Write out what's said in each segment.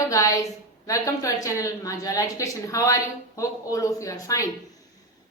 Hello guys, welcome to our channel Majwala Education. How are you? Hope all of you are fine.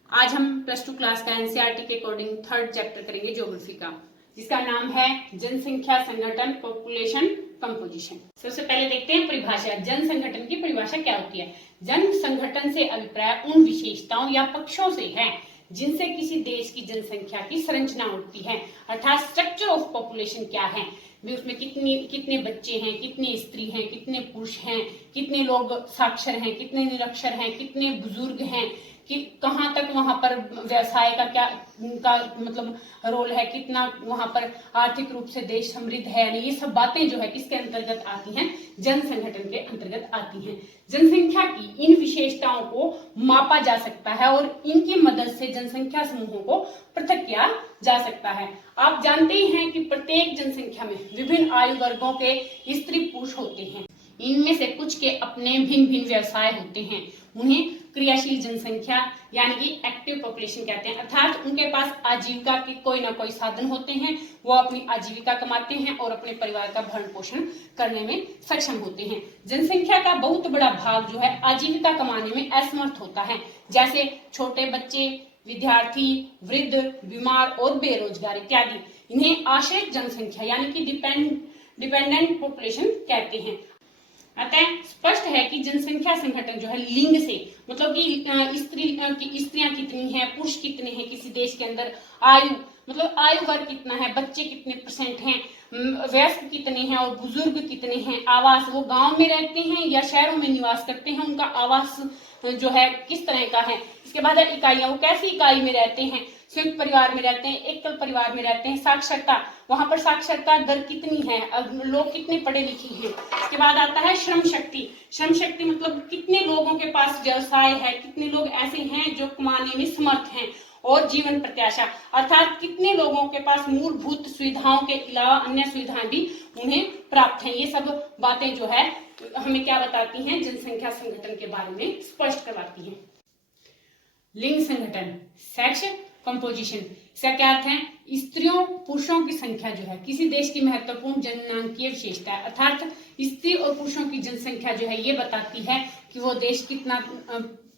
आज हम plus two class का NCERT के according third chapter करेंगे geography का, जिसका नाम है जनसंख्या संगठन, पॉपुलेशन कंपोजिशन। सबसे पहले देखते हैं परिभाषा। जन संगठन की परिभाषा क्या होती है? जन संगठन से अभिप्राय उन विशेषताओं या पक्षों से है जिनसे किसी देश की जनसंख्या की संरचना उठती है, अर्थात स्ट्रक्चर ऑफ पॉपुलेशन क्या है, भी उसमें कितने बच्चे हैं, कितने स्त्री हैं, कितने पुरुष हैं, कितने लोग साक्षर हैं, कितने निरक्षर हैं, कितने बुजुर्ग हैं, कि कहाँ तक वहां पर व्यवसाय का मतलब रोल है, कितना वहां पर आर्थिक रूप से देश समृद्ध है। यानी ये सब बातें जो है किसके अंतर्गत आती हैं? जन संगठन के अंतर्गत आती हैं। जनसंख्या की इन विशेषताओं को मापा जा सकता है और इनकी मदद से जनसंख्या समूहों को पृथक किया जा सकता है। आप जानते ही हैं कि प्रत्येक जनसंख्या में विभिन्न आयु वर्गों के स्त्री पुरुष होते हैं। इनमें से कुछ के अपने भिन्न भिन्न व्यवसाय होते हैं। उन्हें क्रियाशील जनसंख्या यानी कि एक्टिव पॉपुलेशन कहते हैं, अर्थात उनके पास आजीविका के कोई ना कोई साधन होते हैं। वो अपनी आजीविका कमाते हैं और अपने परिवार का भरण पोषण करने में सक्षम होते हैं। जनसंख्या का बहुत बड़ा भाग जो है आजीविका कमाने में असमर्थ होता है, जैसे छोटे बच्चे, विद्यार्थी, वृद्ध, बीमार और बेरोजगार इत्यादि। इन्हें आश्रित जनसंख्या यानी कि डिपेंडेंट पॉपुलेशन कहते हैं। अतः स्पष्ट है कि जनसंख्या संगठन जो है लिंग से, मतलब कि स्त्रियां कितनी हैं, पुरुष कितने हैं किसी देश के अंदर, आयु मतलब आयु वर्ग कितना है, बच्चे कितने परसेंट हैं, वयस्क कितने हैं और बुजुर्ग कितने हैं, आवास वो गांव में रहते हैं या शहरों में निवास करते हैं, उनका आवास जो है किस तरह का है। इसके बाद इकाइयां, वो कैसी इकाई में रहते हैं, संयुक्त परिवार में रहते हैं, एकल परिवार में रहते हैं, साक्षरता, वहां पर साक्षरता दर कितनी है, लोग कितने पढ़े लिखे हैं। इसके बाद आता है श्रम शक्ति। श्रम शक्ति मतलब कितने लोगों के पास व्यवसाय है, कितने लोग ऐसे हैं जो कमाने में समर्थ हैं। और जीवन प्रत्याशा, अर्थात कितने लोगों के पास मूलभूत सुविधाओं के अलावा अन्य सुविधाएं भी उन्हें प्राप्त हैं। ये सब बातें जो है हमें क्या बताती हैं? जनसंख्या संगठन के बारे में स्पष्ट करवाती हैं। लिंग संगठन, सेक्स कंपोजिशन, इसका क्या अर्थ है? स्त्रियों पुरुषों की संख्या जो है किसी देश की महत्वपूर्ण जननांकीय विशेषता है, अर्थात स्त्री और पुरुषों की जनसंख्या जो है ये बताती है कि वो देश कितना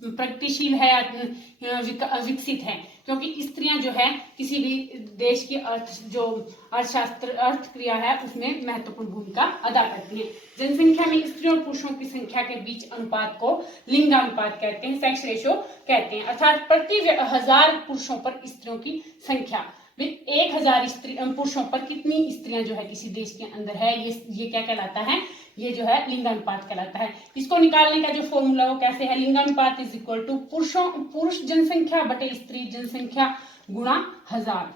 प्रगतिशील है या विकसित है। क्योंकि स्त्रियां जो है किसी भी देश की अर्थशास्त्र अर्थ क्रिया है उसमें महत्वपूर्ण भूमिका अदा करती हैं। जनसंख्या में स्त्रियों और पुरुषों की संख्या के बीच अनुपात को लिंगानुपात कहते हैं, सेक्स रेशियो कहते हैं, अर्थात प्रति 1000 पुरुषों पर स्त्रियों की संख्या, 1000 पुरुषों पर कितनी स्त्रियां जो है किसी देश के अंदर है, ये क्या कहलाता है? ये जो है लिंगानुपात कहलाता है। इसको निकालने का जो फॉर्मूला वो कैसे है? लिंगानुपात इज इक्वल टू पुरुष जनसंख्या बटे स्त्री जनसंख्या गुणा 1000।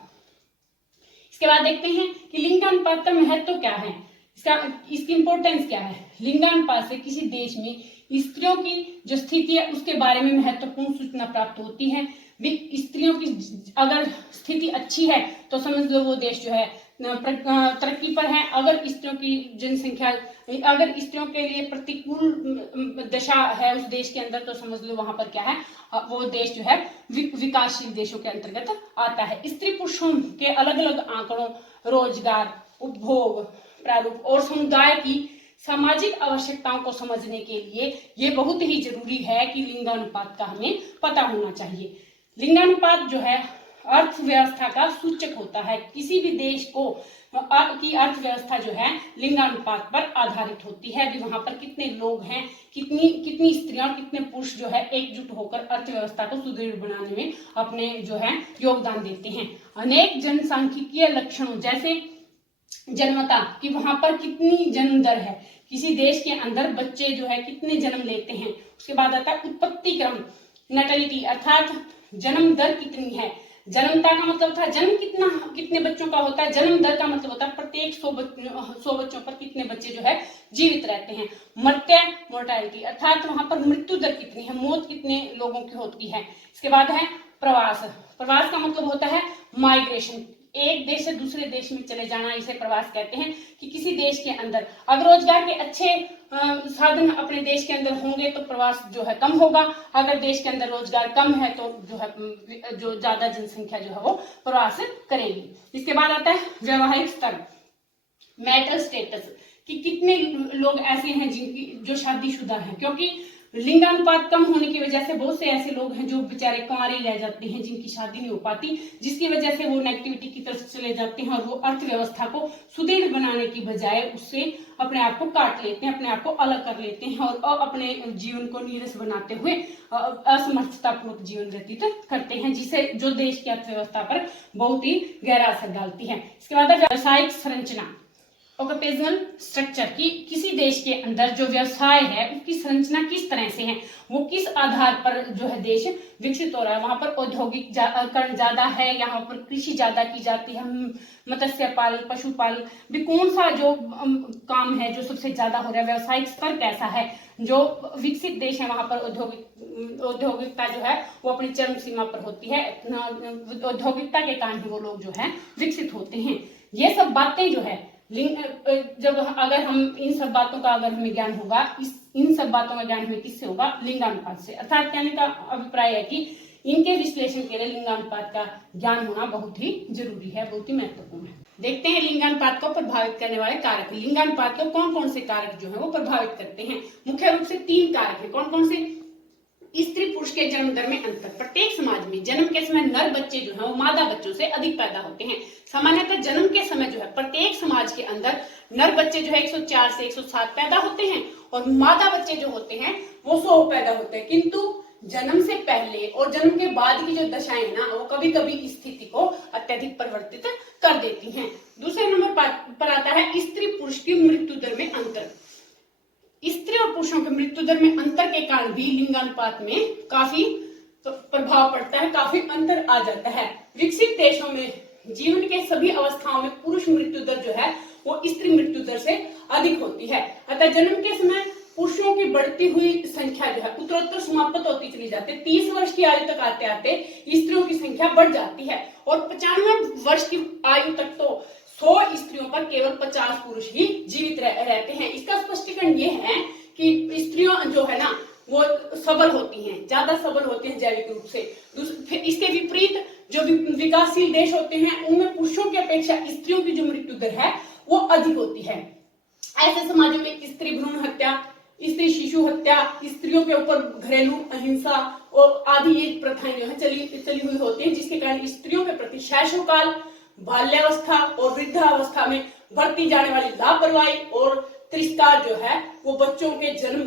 इसके बाद देखते हैं कि लिंगानुपात का महत्व क्या है, इसकी इंपॉर्टेंस क्या है। लिंगानुपात से किसी देश में स्त्रियों की जो स्थिति है उसके बारे में महत्वपूर्ण सूचना प्राप्त होती है। स्त्रियों की अगर स्थिति अच्छी है तो समझ लो वो देश जो है तरक्की पर है। अगर स्त्रियों की जनसंख्या, अगर स्त्रियों के लिए प्रतिकूल दशा है उस देश के अंदर, तो समझ लो वहां पर क्या है, वो देश जो है विकासशील देशों के अंतर्गत आता है। स्त्री पुरुषों के अलग अलग आंकड़ों, रोजगार, उपभोग, प्रारूप और समुदाय की सामाजिक आवश्यकताओं को समझने के लिए ये बहुत ही जरूरी है कि लिंगानुपात का हमें पता होना चाहिए। लिंगानुपात जो है अर्थव्यवस्था का सूचक होता है। किसी भी देश को की अर्थव्यवस्था जो है लिंगानुपात पर आधारित होती है। भी वहां पर कितने लोग हैं, कितनी स्त्रियां और कितने पुरुष जो है एकजुट होकर अर्थव्यवस्था को सुदृढ़ बनाने में अपने जो है योगदान देते हैं। अनेक जनसांख्यिकीय लक्षणों जैसे जन्मता, कि वहां पर कितनी जन्म दर है, किसी देश के अंदर बच्चे जो है कितने जन्म लेते हैं। उसके बाद आता है उत्पत्ति क्रम, नैटलिटी, अर्थात जन्म दर कितनी है। जन्मता का मतलब था जन्म कितने बच्चों का होता है, जन्म दर का मतलब होता है प्रत्येक 100 बच्चों पर कितने बच्चे जो है जीवित रहते हैं। मृत्यु, मोर्टेलिटी, अर्थात वहां पर मृत्यु दर कितनी है, मौत कितने लोगों की होती है। इसके बाद है प्रवास। प्रवास का मतलब होता है माइग्रेशन, एक देश से दूसरे देश में चले जाना, इसे प्रवास कहते हैं। कि किसी देश के अंदर अगर रोजगार के अच्छे साधन अपने देश के अंदर होंगे तो प्रवास जो है कम होगा, अगर देश के अंदर रोजगार कम है तो जो है जो ज्यादा जनसंख्या जो है वो प्रवास करेगी। इसके बाद आता है व्यवहारिक स्तर, मैरिटल स्टेटस, कि कितने लोग ऐसे हैं जिनकी जो शादीशुदा हैं, क्योंकि लिंगानुपात कम होने की वजह से बहुत से ऐसे लोग हैं जो बेचारे कुंवारे रह जाते हैं, जिनकी शादी नहीं हो पाती, जिसकी वजह से वो नेगेटिविटी की तरफ चले जाते हैं और वो अर्थव्यवस्था को सुदृढ़ बनाने की बजाय उससे अपने आप को काट लेते हैं, अपने आप को अलग कर लेते हैं और अपने जीवन को नीरस बनाते हुए असमर्थतापूर्वक जीवन व्यतीत करते हैं, जिसे जो देश की अर्थव्यवस्था पर बहुत ही गहरा असर डालती है। इसके बाद व्यावसायिक संरचना, ऑक्यूपेशनल स्ट्रक्चर, की किसी देश के अंदर जो व्यवसाय है उसकी संरचना किस तरह से है, वो किस आधार पर जो है देश विकसित हो रहा है। वहां पर औद्योगिकरण ज्यादा है, यहाँ पर कृषि ज्यादा की जाती है, मत्स्य पालन, पशुपालन भी, कौन सा जो काम है जो सबसे ज्यादा हो रहा है, व्यवसायिक स्तर कैसा है। जो विकसित देश है वहां पर औद्योगिकता जो है वो अपनी चरम सीमा पर होती है, औद्योगिकता के कारण ही वो लोग जो है विकसित होते हैं। ये सब बातें जो है जब अगर हम इन सब बातों का अगर हमें ज्ञान होगा, इन सब बातों का ज्ञान हमें किससे होगा, लिंगानुपात से। अर्थात कहने का अभिप्राय है कि इनके विश्लेषण के लिए लिंगानुपात का ज्ञान होना बहुत ही जरूरी है, बहुत ही महत्वपूर्ण है। देखते हैं लिंगानुपात को प्रभावित करने वाले कारक। लिंगानुपात को कौन कौन से कारक जो है वो प्रभावित करते हैं। मुख्य रूप से 3 कारक है। कौन कौन से? स्त्री पुरुष के जन्म दर में अंतर। प्रत्येक समाज में जन्म के समय नर बच्चे जो है वो मादा बच्चों से अधिक पैदा होते हैं। सामान्यतः जन्म के समय जो है प्रत्येक समाज के अंदर नर बच्चे जो है 104 से 107 पैदा होते हैं और मादा बच्चे जो होते हैं वो 100 पैदा होते हैं। किंतु जन्म से पहले और जन्म के बाद की जो दशाएं है ना, वो कभी कभी इस स्थिति को अत्यधिक परिवर्तित कर देती हैं। दूसरे नंबर पर आता है स्त्री पुरुष की मृत्यु दर में अंतर। स्त्री और पुरुषों के मृत्यु दर में अंतर के कारण भी लिंगानुपात में काफी प्रभाव पड़ता है, काफी अंतर आ जाता है। विकसित देशों में जीवन के सभी अवस्थाओं में पुरुष मृत्यु दर जो है वो स्त्री मृत्यु दर से अधिक होती है। अतः जन्म के समय पुरुषों की बढ़ती हुई संख्या जो है उत्तरोत्तर समाप्त होती चली जाती है। 30 वर्ष की आयु तक आते आते स्त्रियों की संख्या बढ़ जाती है और 95 वर्ष की आयु तक तो 100 स्त्रियों पर केवल 50 पुरुष ही जीवित रहते हैं। इसका स्पष्टीकरण ये है कि स्त्रियों जो है ना वो सबल होती हैं, ज्यादा सबल होती हैं जैविक रूप से। इसके विपरीत जो विकासशील देश होते हैं उनमें पुरुषों की अपेक्षा स्त्रियों की जो मृत्यु दर है वो अधिक होती है। ऐसे समाजों में स्त्री भ्रूण हत्या, स्त्री शिशु हत्या, स्त्रियों के ऊपर घरेलू अहिंसा और आदि ये प्रथाएं जो है चली हुई होती हैं, जिसके कारण स्त्रियों के प्रति शैशवकाल, बाल्यावस्था और वृद्धावस्था में बरती जाने वाली लापरवाही और तिरस्कार जो है वो बच्चों के जन्म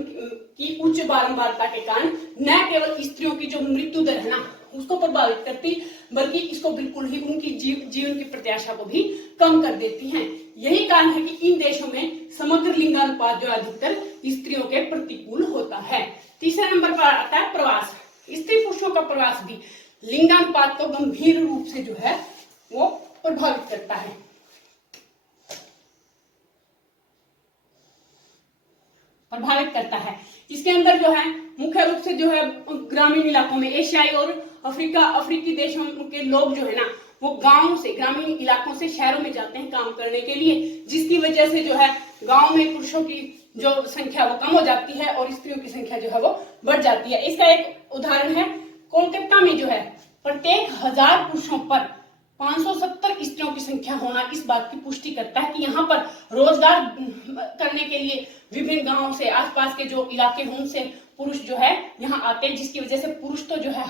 की उच्च बारंबारता के कारण न केवल स्त्रियों की जो मृत्यु दर है ना उसको प्रभावित करती, बल्कि इसको बिल्कुल ही उनकी जीवन की प्रत्याशा को भी कम कर देती हैं। यही कारण है कि इन देशों में समग्र लिंगानुपात जो अधिकतर स्त्रियों के प्रतिकूल होता है। तीसरे नंबर पर आता है प्रवास। स्त्री पुरुषों का प्रवास भी लिंगानुपात को गंभीर रूप से जो है वो प्रभावित करता है। इसके अंदर जो है मुख्य रूप से जो है ग्रामीण इलाकों में एशियाई और अफ्रीकी देशों के लोग जो है ना वो गांव से, ग्रामीण इलाकों से शहरों में जाते हैं काम करने के लिए, जिसकी वजह से जो है गांव में पुरुषों की जो संख्या वो कम हो जाती है और स्त्रियों की संख्या जो है वो बढ़ जाती है। इसका एक उदाहरण है कोलकाता में जो है प्रत्येक 1000 पुरुषों पर 570 स्त्रियों की संख्या होना इस बात की पुष्टि करता है कि यहाँ पर रोजगार करने के लिए विभिन्न गांवों से, आसपास के जो इलाके हैं उनसे पुरुष जो है यहाँ आते हैं, जिसकी वजह से पुरुष तो जो है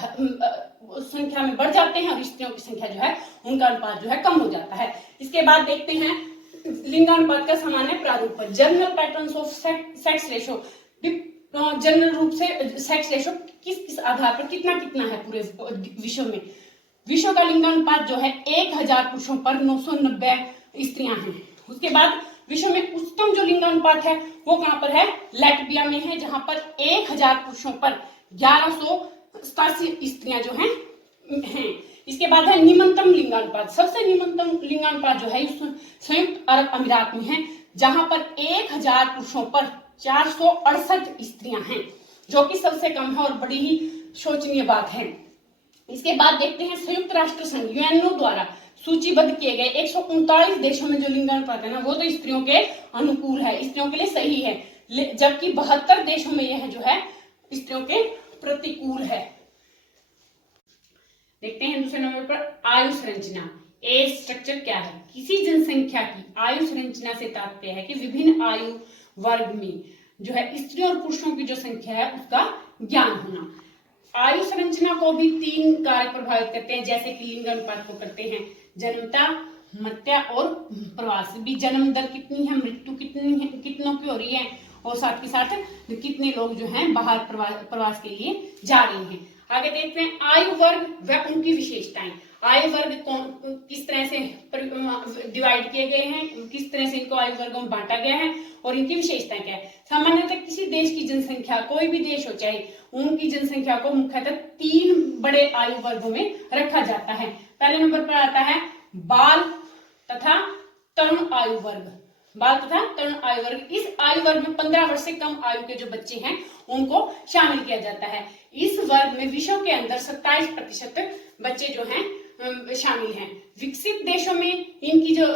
संख्या में बढ़ जाते हैं और स्त्रियों की संख्या जो है उनका अनुपात जो है कम हो जाता है। इसके बाद देखते हैं लिंगानुपात का सामान्य प्रारूप। General patterns of sex ratio. General रूप से सेक्स रेशो किस आधार पर कितना है पूरे विश्व में। विश्व का लिंगानुपात जो है 1000 पुरुषों पर 990 स्त्रियां हैं। उसके बाद विश्व में उच्चतम जो लिंगानुपात है वो कहां पर है? लैटविया में है, जहां पर 1000 पुरुषों पर 1187 स्त्रियां जो हैं। इसके बाद है निम्नतम लिंगानुपात। सबसे निम्नतम लिंगानुपात जो है संयुक्त अरब अमीरात में है, जहां पर 1000 पुरुषों पर 468 स्त्रियां हैं, जो कि सबसे कम है और बड़ी ही शोचनीय बात है। इसके बाद देखते हैं संयुक्त राष्ट्र संघ यूएनओ द्वारा सूचीबद्ध किए गए 139 देशों में जो लिंगानुपात है ना वो तो स्त्रियों के अनुकूल है, स्त्रियों के लिए सही है, जबकि 72 देशों में यह जो है स्त्रियों के प्रतिकूल है। देखते हैं दूसरे नंबर पर आयु संरचना, एज स्ट्रक्चर क्या है। किसी जनसंख्या की आयु संरचना से तात्पर्य है कि विभिन्न आयु वर्ग में जो है स्त्रियों और पुरुषों की जो संख्या है उसका ज्ञान होना। आयु संरचना को भी 3 कारक प्रभावित करते हैं, जैसे कि लिंग अनुपात को करते हैं, जन्मता, मृत्यु और प्रवास भी। जन्म दर कितनी है, मृत्यु कितनी है, कितनों की हो रही है, और साथ के साथ कितने लोग जो हैं बाहर प्रवास के लिए जा रहे हैं। आगे देखते हैं आयु वर्ग व उनकी विशेषताएं। आयु वर्ग किस तरह से डिवाइड किए गए हैं, किस तरह से इनको आयु वर्गों में बांटा गया है और इनकी विशेषताएं क्या है। सामान्यतः किसी देश की जनसंख्या, कोई भी देश हो चाहे, उनकी जनसंख्या को मुख्यतः 3 बड़े आयु वर्गों में रखा जाता है। पहले नंबर पर आता है बाल तथा तरुण आयु वर्ग। बाल तथा तरुण आयु वर्ग, इस आयु वर्ग में 15 वर्ष से कम आयु के जो बच्चे हैं उनको शामिल किया जाता है। इस वर्ग में विश्व के अंदर 27% बच्चे जो हैं शामिल हैं। विकसित देशों में इनकी जो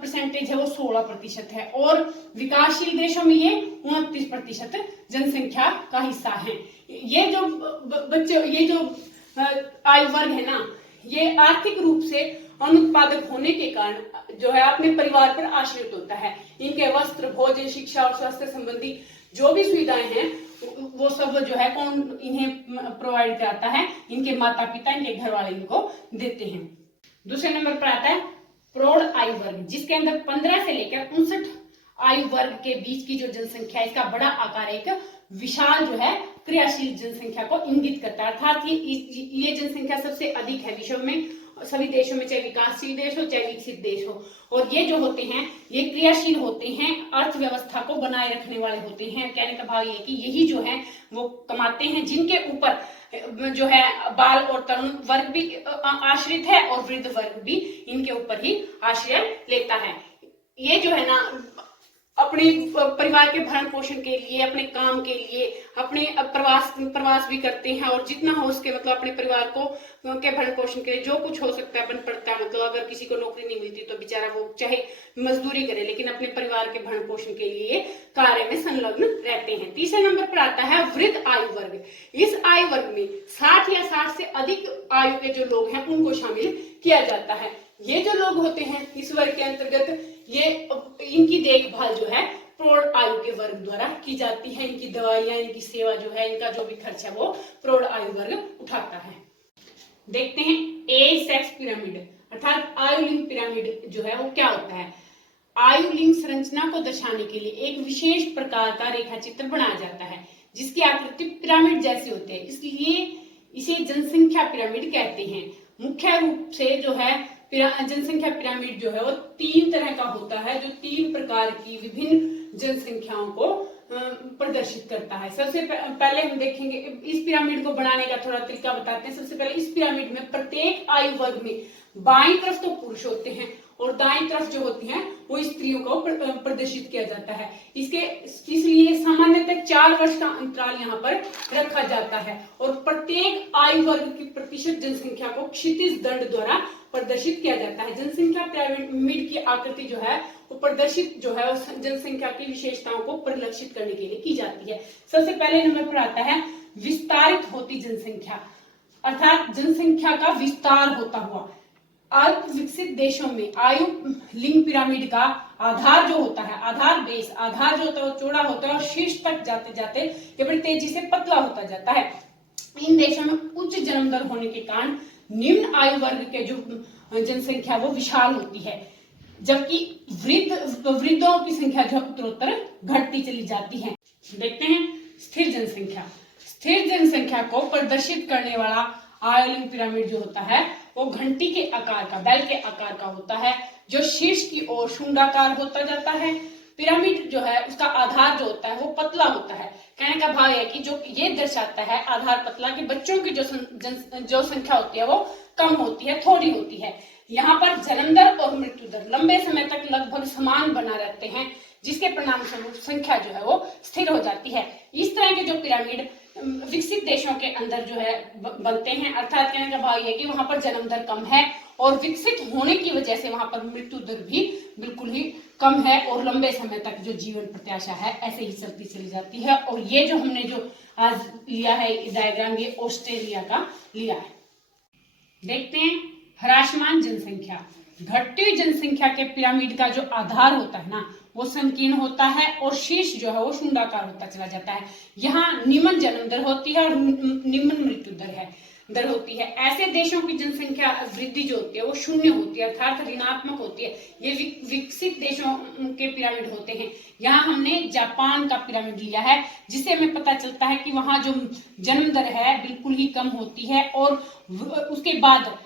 परसेंटेज है वो 16% है और विकासशील देशों में ये 29% जनसंख्या का हिस्सा है। ये जो बच्चे, ये जो आयु वर्ग है ना, ये आर्थिक रूप से अनुत्पादक होने के कारण जो है अपने परिवार पर आश्रित होता है। इनके वस्त्र, भोजन, शिक्षा और स्वास्थ्य संबंधी जो भी सुविधाएं हैं वो सब जो है कौन इन्हें प्रोवाइड कराता है, इनके माता पिता, इनके घर वाले इनको देते हैं। दूसरे नंबर पर आता है प्रौढ़ आयु वर्ग, जिसके अंदर 15 से लेकर 59 आयु वर्ग के बीच की जो जनसंख्या है, इसका बड़ा आकार एक विशाल जो है क्रियाशील जनसंख्या को इंगित करता है। अर्थात ये जनसंख्या सबसे अधिक है विश्व में, सभी देशों में, चाहे विकासशील देश हो चाहे विकसित देश हो। और ये जो होते हैं ये क्रियाशील होते हैं, अर्थव्यवस्था को बनाए रखने वाले होते हैं। कहने का भाव ये कि यही जो है वो कमाते हैं, जिनके ऊपर जो है बाल और तरुण वर्ग भी आश्रित है और वृद्ध वर्ग भी इनके ऊपर ही आश्रय लेता है। ये जो है ना अपने परिवार के भरण पोषण के लिए, अपने काम के लिए, अपने प्रवास भी करते हैं और जितना हो उसके मतलब अपने परिवार को के भरण पोषण के लिए जो कुछ हो सकता है बन पड़ता है। मतलब अगर किसी को नौकरी नहीं मिलती तो बेचारा वो चाहे मजदूरी करे, लेकिन अपने परिवार के भरण पोषण के लिए कार्य में संलग्न रहते हैं। तीसरे नंबर पर आता है वृद्ध आयु वर्ग। इस आयु वर्ग में 60 या 60 से अधिक आयु के जो लोग हैं उनको शामिल किया जाता है। ये जो लोग होते हैं इस वर्ग के अंतर्गत, ये इनकी देखभाल जो है प्रौढ़ आयु के वर्ग द्वारा की जाती है। इनकी दवाइयां, इनकी सेवा जो है, इनका जो भी खर्च है वो प्रौढ़ आयु वर्ग उठाता है। देखते हैं एज सेक्स पिरामिड, अर्थात आयु लिंग पिरामिड जो है वो क्या होता है। आयु लिंग संरचना को दर्शाने के लिए एक विशेष प्रकार का रेखा चित्र बनाया जाता है जिसकी आकृति पिरामिड जैसी होती है, इसलिए इसे जनसंख्या पिरामिड कहते हैं। मुख्य रूप से जो है जनसंख्या पिरामिड जो है वो 3 तरह का होता है, जो 3 प्रकार की विभिन्न जनसंख्याओं को प्रदर्शित करता है। सबसे पहले हम देखेंगे, इस पिरामिड को बनाने का थोड़ा तरीका बताते हैं। सबसे पहले इस पिरामिड में प्रत्येक आयु वर्ग में बाईं तरफ तो पुरुष होते हैं और दाईं तरफ जो होती हैं वो स्त्रियों को प्रदर्शित किया जाता है। इसलिए सामान्यतः 4 वर्ष का अंतराल यहाँ पर रखा जाता है और प्रत्येक आयु वर्ग की प्रतिशत जनसंख्या को क्षितिज दंड द्वारा प्रदर्शित किया जाता है। जनसंख्या पिरामिड की आकृति जो है वो प्रदर्शित जो है जनसंख्या की विशेषताओं को परिलक्षित करने के लिए की जाती है। सबसे पहले नंबर पर आता है विस्तारित होती जनसंख्या, अर्थात जनसंख्या का विस्तार होता हुआ। अल्प विकसित देशों में आयु लिंग पिरामिड का आधार जो होता है, आधार बेस, आधार जो होता है वो चौड़ा होता है और शीर्ष तक जाते जाते ये बड़ी तेजी से पतला होता जाता है। इन देशों में उच्च जन्म दर होने के कारण निम्न आयु वर्ग के जो जनसंख्या वो विशाल होती है, जबकि वृद्धों की संख्या जो उत्तरोत्तर घटती चली जाती है। देखते हैं स्थिर जनसंख्या। स्थिर जनसंख्या को प्रदर्शित करने वाला आयु लिंग पिरामिड जो होता है वो घंटी के आकार का, बैल के आकार का होता है, जो शीर्ष की ओर शुंडाकार होता जाता है। पिरामिड जो है उसका आधार जो होता है वो पतला होता है। कहने का भाव है कि जो ये दर्शाता है आधार पतला, कि बच्चों की जो संख्या होती है वो कम होती है, थोड़ी होती है। यहाँ पर जन्म दर और मृत्यु दर लंबे समय तक लगभग समान बना रहते हैं, जिसके परिणाम स्वरूप संख्या जो है वो स्थिर हो जाती है। इस तरह के जो पिरामिड विकसित देशों के अंदर जो है बनते हैं, अर्थात कहने का भाव ये कि वहां पर जन्म दर कम है और विकसित होने की वजह से वहां पर मृत्यु दर भी बिल्कुल ही कम है और लंबे समय तक जो जीवन प्रत्याशा है ऐसे ही चलती चली जाती है। और ये जो हमने जो आज लिया है डायग्राम, ये ऑस्ट्रेलिया का लिया है। देखते हैं ह्रासमान जनसंख्या। घटती हुई जनसंख्या के पिरामिड का जो आधार होता है ना वो संकीर्ण होता है और शीर्ष जो है वो शुंडाकार होता चला जाता है। यहाँ निम्न जन्म दर होती है और निम्न मृत्यु दर होती है। ऐसे देशों की जनसंख्या वृद्धि जो होती है वो शून्य होती है, अर्थात ऋणात्मक होती है। ये विकसित देशों के पिरामिड होते हैं। यहाँ हमने जापान का पिरामिड लिया है, जिससे हमें पता चलता है कि वहाँ जो जन्म दर है बिल्कुल ही कम होती है और उसके बाद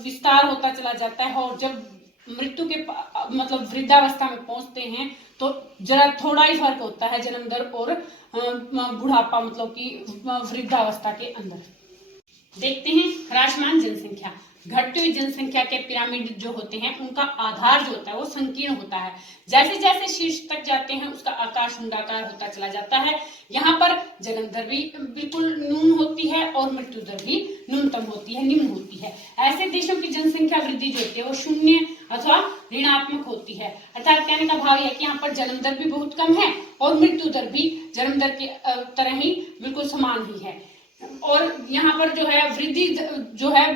विस्तार होता चला जाता है और जब मृत्यु के मतलब वृद्धावस्था में पहुंचते हैं तो जरा थोड़ा ही फर्क होता है जन्म दर और बुढ़ापा मतलब कि वृद्धावस्था के अंदर। देखते हैं ह्रासमान जनसंख्या। घटती हुई जनसंख्या के पिरामिड जो होते हैं उनका आधार जो होता है वो संकीर्ण होता है। जैसे जैसे शीर्ष तक जाते हैं उसका आकार शुंडाकार होता चला जाता है। यहाँ पर जन्म दर भी बिल्कुल न्यून होती है और मृत्यु दर भी न्यूनतम होती है, निम्न होती है। ऐसे देशों की जनसंख्या वृद्धि जो होती है वो शून्य अथवा ऋणात्मक होती है। अर्थात कहने का भाव यह कि यहाँ पर जन्म दर भी बहुत कम है और मृत्यु दर भी जन्म दर की तरह ही बिल्कुल समान ही है। और यहाँ पर जो है वृद्धि जो है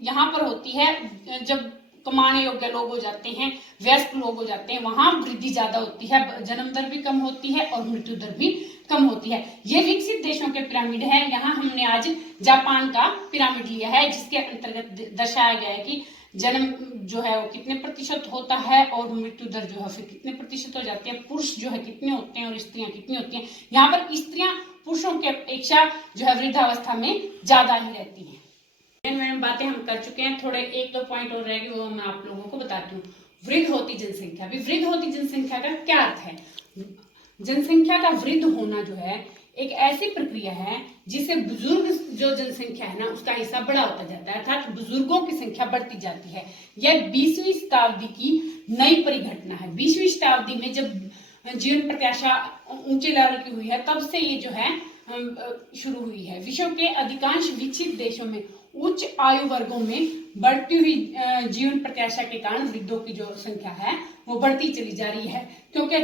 यहाँ पर होती है जब कमाने योग्य लोग हो जाते हैं, वयस्क लोग हो जाते हैं, वहां वृद्धि ज्यादा होती है, जन्म दर भी कम होती है और मृत्यु दर भी कम होती है। ये विकसित देशों के पिरामिड है। यहाँ हमने आज जापान का पिरामिड लिया है, जिसके अंतर्गत दर्शाया गया है कि जन्म जो है वो कितने प्रतिशत होता है और मृत्यु दर जो है फिर कितने प्रतिशत हो जाती है, पुरुष जो है कितने होते हैं और स्त्रियां कितनी होती हैं। यहाँ पर स्त्रियां पुरुषों की अपेक्षा जो है वृद्धावस्था में ज्यादा ही रहती है। मैडम बातें हम कर चुके हैं, थोड़े एक दो पॉइंट और रह गए वो मैं आप लोगों को बताती हूँ। वृद्ध होती जनसंख्या। वृद्ध होती जनसंख्या का क्या अर्थ है? जनसंख्या का वृद्ध होना जो है एक ऐसी प्रक्रिया है जिससे बुजुर्ग जो जनसंख्या है ना उसका हिस्सा बड़ा होता जाता है, अर्थात बुजुर्गों की संख्या बढ़ती जाती है। यह 20वीं शताब्दी की नई परिघटना है। 20वीं शताब्दी में जब जीवन प्रत्याशा ऊंचे लेवल की हुई है तब से ये जो है शुरू हुई है। विश्व के अधिकांश विकसित देशों में उच्च आयु वर्गों में बढ़ती हुई जीवन प्रत्याशा के कारण वृद्धों की जो संख्या है वो बढ़ती चली जा रही है, क्योंकि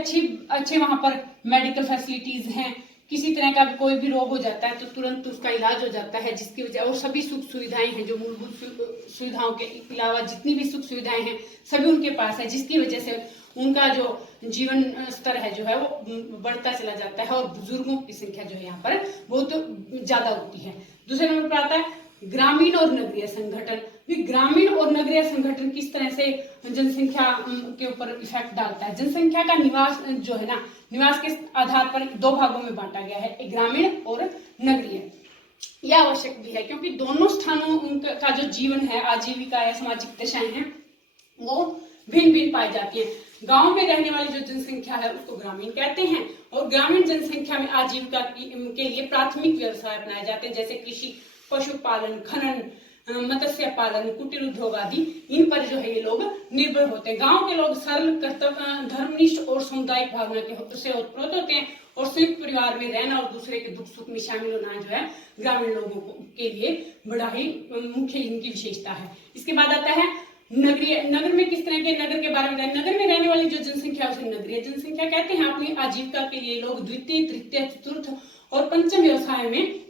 अच्छे वहां पर मेडिकल फैसिलिटीज हैं। किसी तरह का भी कोई भी रोग हो जाता है तो तुरंत उसका इलाज हो जाता है, जिसकी वजह और सभी सुख सुविधाएं हैं, जो मूलभूत सुविधाओं के अलावा जितनी भी सुख सुविधाएं हैं सभी उनके पास है, जिसकी वजह से उनका जो जीवन स्तर है जो है वो बढ़ता चला जाता है और बुजुर्गों की संख्या जो है यहाँ पर बहुत ज्यादा होती है। दूसरे नंबर पर आता है ग्रामीण और नगरीय संगठन। ग्रामीण और नगरीय संगठन किस तरह से जनसंख्या के ऊपर इफेक्ट डालता है? जनसंख्या का निवास जो है ना, निवास के आधार पर दो भागों में बांटा गया है, एक ग्रामीण और नगरीय। यह आवश्यक भी है क्योंकि दोनों स्थानों का जो जीवन है, आजीविका है, सामाजिक दशाएं हैं, वो भिन्न भिन्न पाई जाती है। गांव में रहने वाली जो जनसंख्या है उसको ग्रामीण कहते हैं और ग्रामीण जनसंख्या में आजीविका के लिए प्राथमिक व्यवसाय अपनाए जाते हैं, जैसे कृषि, पशुपालन, खनन, मत्स्य पालन, कुटीर उद्योग आदि। इन पर जो है ये लोग निर्भर होते हैं। गांव के लोग सरल, कर्तव्य, धर्मनिष्ठ और सामुदायिक भावना से उत्प्रोत होते हैं और संयुक्त परिवार में रहना और दूसरे के दुख सुख में शामिल होना जो है ग्रामीण लोगों के लिए बड़ा ही मुख्य इनकी विशेषता है। इसके बाद आता है नगरीय। नगर में किस तरह के नगर के बारे में? नगर में रहने वाली जो जनसंख्या उसे नगरीय जनसंख्या कहते हैं। अपनी आजीविका के लिए लोग द्वितीय, तृतीय, चतुर्थ और पंचम व्यवसाय में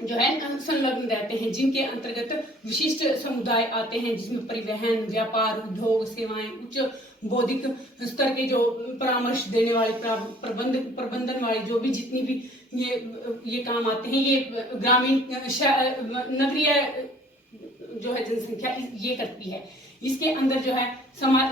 जो है संलग्न रहते हैं, जिनके अंतर्गत विशिष्ट समुदाय आते हैं, जिसमें परिवहन, व्यापार, उद्योग, सेवाएं, उच्च बौद्धिक स्तर के जो परामर्श देने वाले, प्रबंधन वाले जो भी जितनी भी ये काम आते हैं, ये ग्रामीण नगरीय जो है जनसंख्या ये करती है। इसके अंदर जो है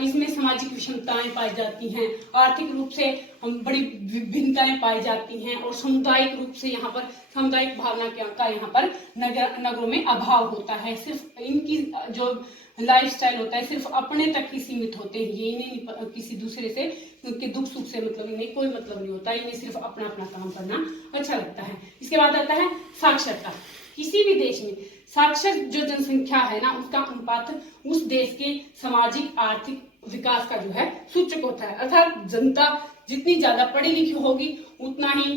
इसमें सामाजिक विषमताएं पाई जाती हैं, आर्थिक रूप से बड़ी विभिन्नताएं पाई जाती हैं और सामुदायिक रूप से यहाँ पर सामुदायिक भावना का यहाँ पर नगरों में अभाव होता है। सिर्फ इनकी जो लाइफस्टाइल होता है सिर्फ अपने तक ही सीमित होते हैं। ये इन्हें किसी दूसरे से के दुख सुख से मतलब इन्हें कोई मतलब नहीं होता, इन्हें सिर्फ अपना अपना काम करना अच्छा लगता है। इसके बाद आता है साक्षरता। किसी भी देश में साक्षर जो जनसंख्या है ना उसका अनुपात उस देश के सामाजिक आर्थिक विकास का जो है सूचक होता है, अर्थात जनता जितनी ज्यादा पढ़ी लिखी होगी उतना ही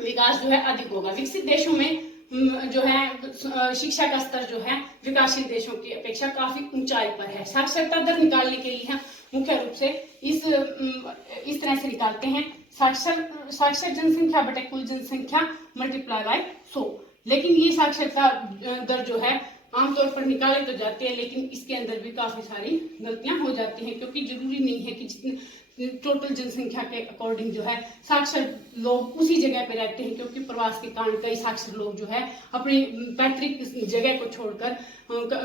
विकास जो है अधिक होगा। विकसित देशों में जो है शिक्षा का स्तर जो है विकासशील देशों की अपेक्षा काफी ऊंचाई पर है। साक्षरता दर निकालने के लिए हम मुख्य रूप से इस तरह से निकालते हैं, साक्षर जनसंख्या बटे कुल जनसंख्या मल्टीप्लाई बाय 100। लेकिन ये साक्षरता दर जो है आमतौर पर निकाले तो जाते हैं, लेकिन इसके अंदर भी काफी सारी गलतियां हो जाती हैं, क्योंकि जरूरी नहीं है कि जितनी टोटल जनसंख्या के अकॉर्डिंग जो है साक्षर लोग उसी जगह पे रहते हैं, क्योंकि प्रवास के कारण कई साक्षर लोग जो है अपनी पैतृक जगह को छोड़कर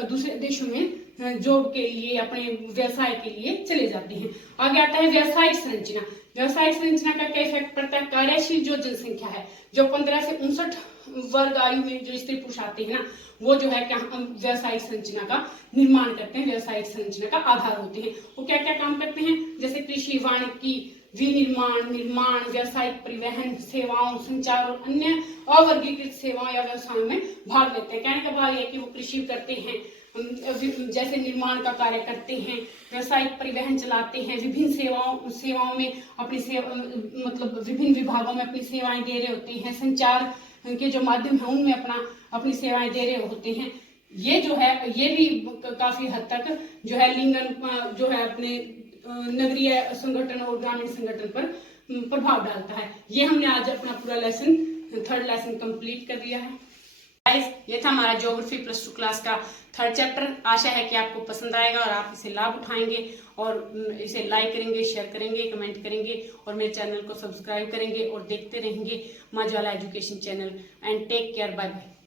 दूसरे देशों में जॉब के लिए, अपने व्यवसाय के लिए चले जाते हैं। आगे आता है व्यवसायिक संरचना। व्यवसायिक संरचना का क्या इफेक्ट पड़ता है? कार्यशील जो जनसंख्या है, जो 15 से 59 वर्ग आयु में जो स्त्री पुरुष आते हैं ना, वो जो है क्या व्यवसायिक संरचना का निर्माण करते हैं, व्यवसायिक संरचना का आधार होते हैं। वो क्या क्या काम करते हैं? जैसे कृषि, वानिकी, विनिर्माण, व्यावसायिक परिवहन, सेवाओं, संचार और अन्य अवर्गीकृत सेवाओं या व्यवसायों में भाग लेते हैं। कहने का भाव है कि वो कृषि करते हैं, जैसे निर्माण का कार्य करते हैं, व्यावसायिक परिवहन चलाते हैं, विभिन्न सेवाओं में अपनी मतलब विभिन्न विभागों में अपनी सेवाएं दे रहे होते हैं, संचार के जो माध्यम है उनमें अपनी सेवाएं दे रहे होते हैं। ये जो है ये भी काफी हद तक जो है लिंगन जो है अपने नगरीय संगठन और ग्रामीण संगठन पर प्रभाव डालता है। ये हमने आज अपना पूरा लेसन, थर्ड लेसन कंप्लीट कर दिया है। गाइस, ये था हमारा ज्योग्राफी प्लस 2 क्लास का थर्ड चैप्टर। आशा है कि आपको पसंद आएगा और आप इसे लाभ उठाएंगे और इसे लाइक करेंगे, शेयर करेंगे, कमेंट करेंगे और मेरे चैनल को सब्सक्राइब करेंगे और देखते रहेंगे Maa Jwala education channel. And take care, bye bye.